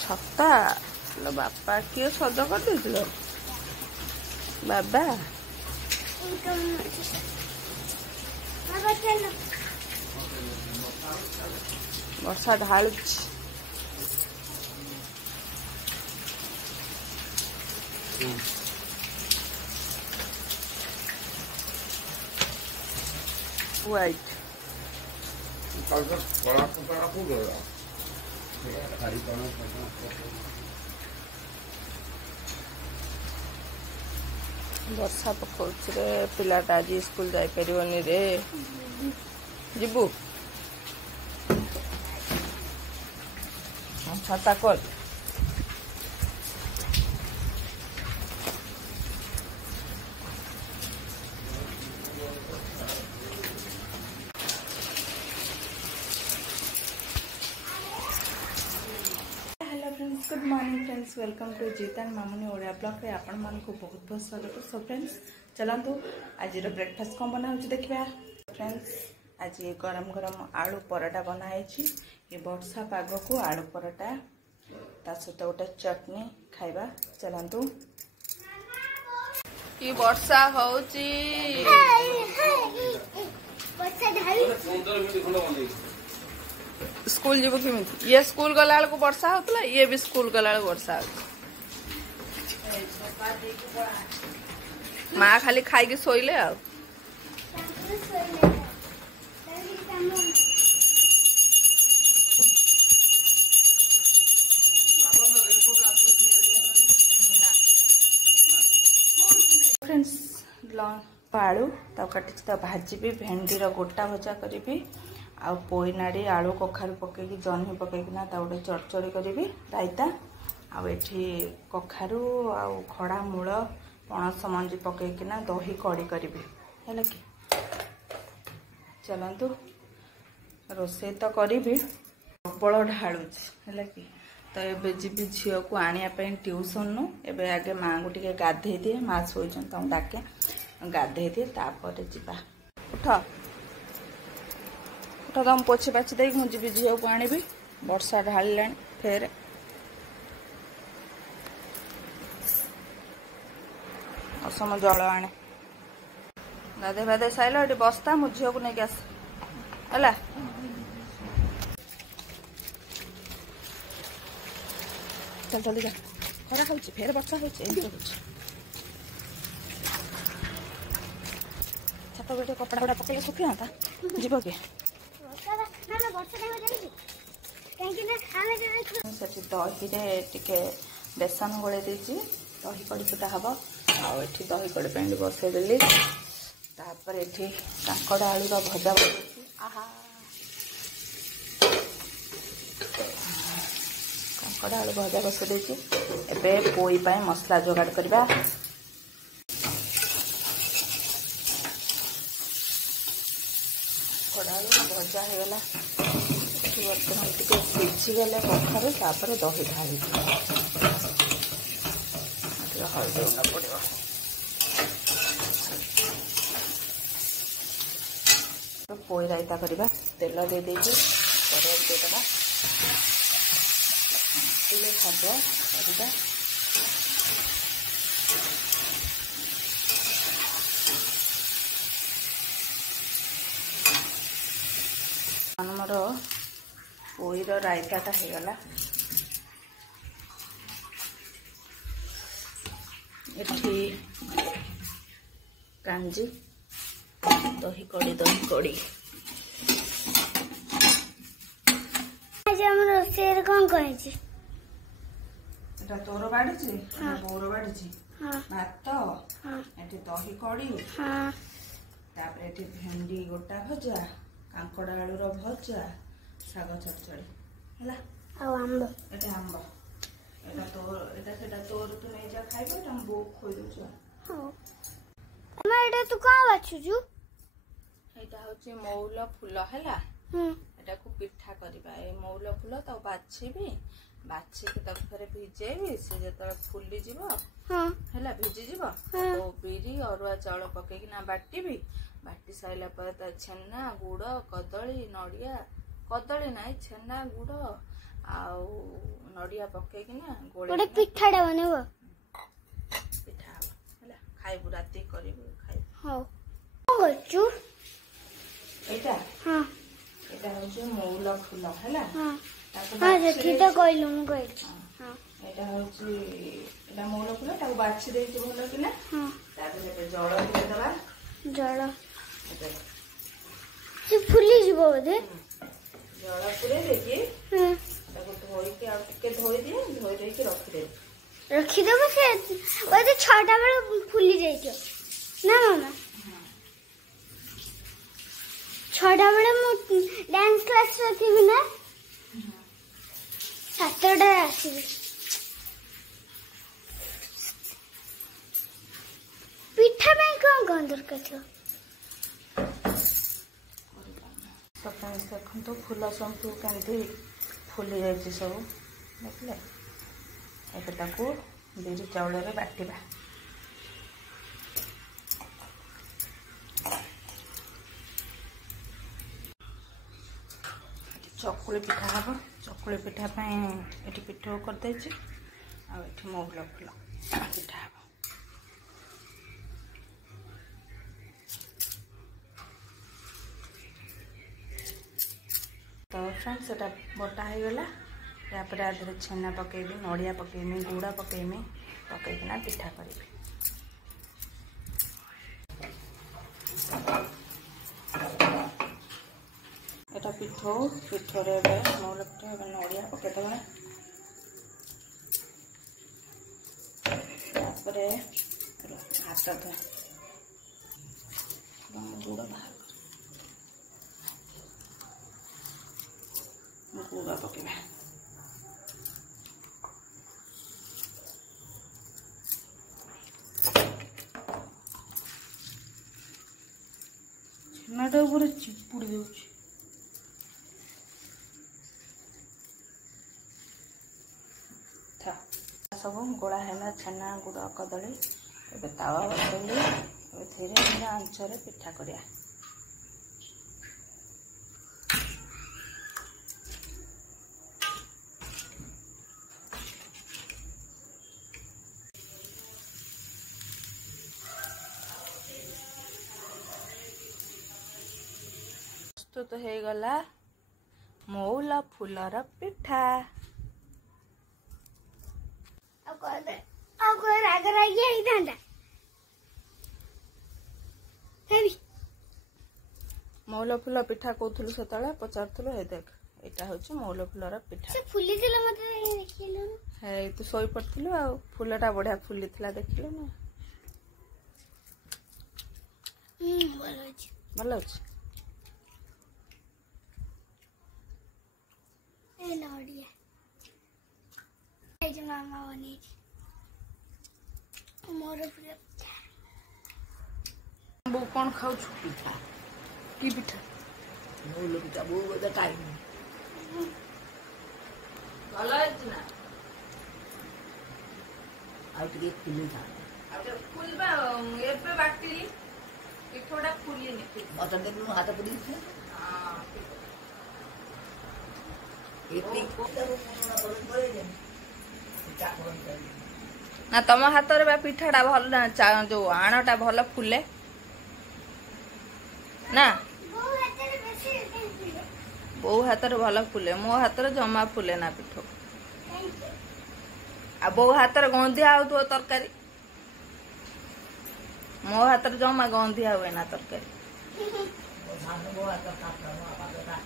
छता लो बापा किए सज कर देथिलो बाबा वर्षा ढालु व्हाइट वर्षा पकाउछ रे पिलाटा आज स्कूल जाई परिवनी रे जिबु छाता कर good morning friends welcome to Jeet and Mamuni Odia blog रे आपण मन को बहुत बहुत स्वागत। सो फ्रेंड्स चलतु आज ब्रेकफास्ट कौन बना देखा फ्रेंड्स आज गरम गरम आलू पराठा बनाई ये वर्षा पाग को आलू पराठा ता सहित गोटे चटनी खाइबा चलतु ये वर्षा होची स्कूल जीव कि ये स्कूल गला को वर्षा होता ये भी स्कूल गला वर्षा माँ खाली खाई शोले आ फ्रेंड्स आलू काटी भाजी भेंडी गोटा भजा करी आ पोई नाड़ी आलू कखारू पकईकि जह्नी पकईकिना गोटे चड़चड़ी करी रायता आठी कखारू आ खड़ा मूल पणस मंजी पकईकिना दही कड़ी करी है कि चलतु रोसे तो करी प्रबल ढालुच है कि तो ये जी झील को आने ट्यूशन नु एबे आगे माँ को टे गाधे दिए माँ शोचन डाके गाधे दिए तापर जा उठ तो तुम पोछे पाछी दे मुझे भी झील को आनी वर्षा ढाल फेर असम जल आने गाधे बाधे साइल ये बस्ता मो झील को लेकिन आस है चल जल्दी जा खरा हो फेर वर्षा हो छात गोटे कपड़ा गुड़ा पकड़े सुखी हाँ जीव कि दही टे बेसन गोले दही कड़ी सुधा हम आठी दही कड़ी पे बसईदेली ये कांकड़ आलू भजा कांकड़ आलू भजा बसई दे पोई मसला जोगाड़ करवा आलू भजा होगा बर्तमान टे सीझीगले कखारू तापर दही ढाली हल्दी गुंडा पड़ो पोई रायता करवा तेल दे देदेबा भजा करवा मोर पोईर रायताटा होगला एठी कांजी दही कड़ी आज हमर शेर कोन कहै छी एटा तोर बाड़ी छी बोर बाड़ी छी भात एठी दही कड़ी तापर एठी भेंडी गोटा भजा कांकड़ आलूर भजा शाग चड़चड़ी है आंब एटा तोर तू नहीं जा खाइबो हम बो खोइ दछु एटा तू का बाछुजु एटा होचे मौल फूल हैला एटा को पिठा करबा ए मौल फूल तो बाछिबी बाछि के तक फेरे भिजेबी से जत फुली जीवो हैला भिजी जीवो तो बिरी अरुआ चाउल पके कि ना बाटीबी बाटी साइला पर त छेना गुड़ कदली नड़िया कदली नाई छेना गुड़ आउ नड़िया पकेकिना गोटे पिठाटा बनेबो पिठा हला खाइबु राती करिबु खाइबु। हां करछु एटा हां एटा हो जे मौला फूल हला हां हां सेठी तो कहलु मु कहलु हां एटा हो जे एटा मौला फूल ताको बाछि देइ जे भलो किना हां तापर पे जळ दे दबा जळ से फुली जीवो बदे जळ पुरे देखि हां ताको धोई के आ के धोई दे के रखी देबो से बदे 6टा बेले फुली जाइछो ना मामा 6टा बेले मु डांस क्लास रखिबी ना 7टा आसीबी पिठा में कौन दरकार थियो तो फ्रेंड्स देखो तो फूल सब केमती फुली जाइए सब देखले ଏବେ ତାକୁ ବିରି ଚାଉଳରେ ବାଟିବା। ଚକୁଳି ପିଠା ହବ। ଚକୁଳି ପିଠା ପାଇଁ ଏଠି ପିଠଉ କରିଦେଇଛି ଆଉ ଏଠି ମହୁଲ ଫୁଲ ପିଠା ହବ। तो फ्रेंड्स एटा बटा हो गला यापर आधे छेना पकेबी नड़िया पकेबी गुड़ा पकेबी पकईकिना पिठा करी। एटा पिठो पिठोरे मौल पिठा नड़िया पकेदे हाथ धो गुड़ बाहर गुड़ा पकेबा। छेनाटा पूरा चिपुड़ी दउछि था सब गोला है छेना गुड़ कदली एबे तावा बसैली धीरे धीरे आंचरे पिठा करिया। प्रस्तुत हो गला मौल फूलर पिठा। मौल फूल पिठा कहूलु से पचारूलु हे देख एटा होची मौल फूलर पिठा से फुली दिला मते देखिलु हे तू सोई पड़थिलु आ फूलटा बढ़िया फुली थिला देखिलु ना भल अछि ए नड़िया ए जे मामा बनी मोर प्रिय बो कौन खाऊ पिठा की पिठा मौल पिठा बो बदा टाइम भल अछि ना आउटे फुली था अब फुलबा एबे बाटी पिठोडा फुली नि मत देखनु हाथ पड़ी छे हां एती ना तम हाथ रे बा पिठाडा भल ना जो आणटा भल फुले ना बो हाथ रे भल फुले मो हाथ रे जमा फुले ना पिठो आ बो हाथ रे गंधिया आउतो तरकारी मो हाथ रे जमा गंधिया हुए ना तरकारी धान बो हाथ काटला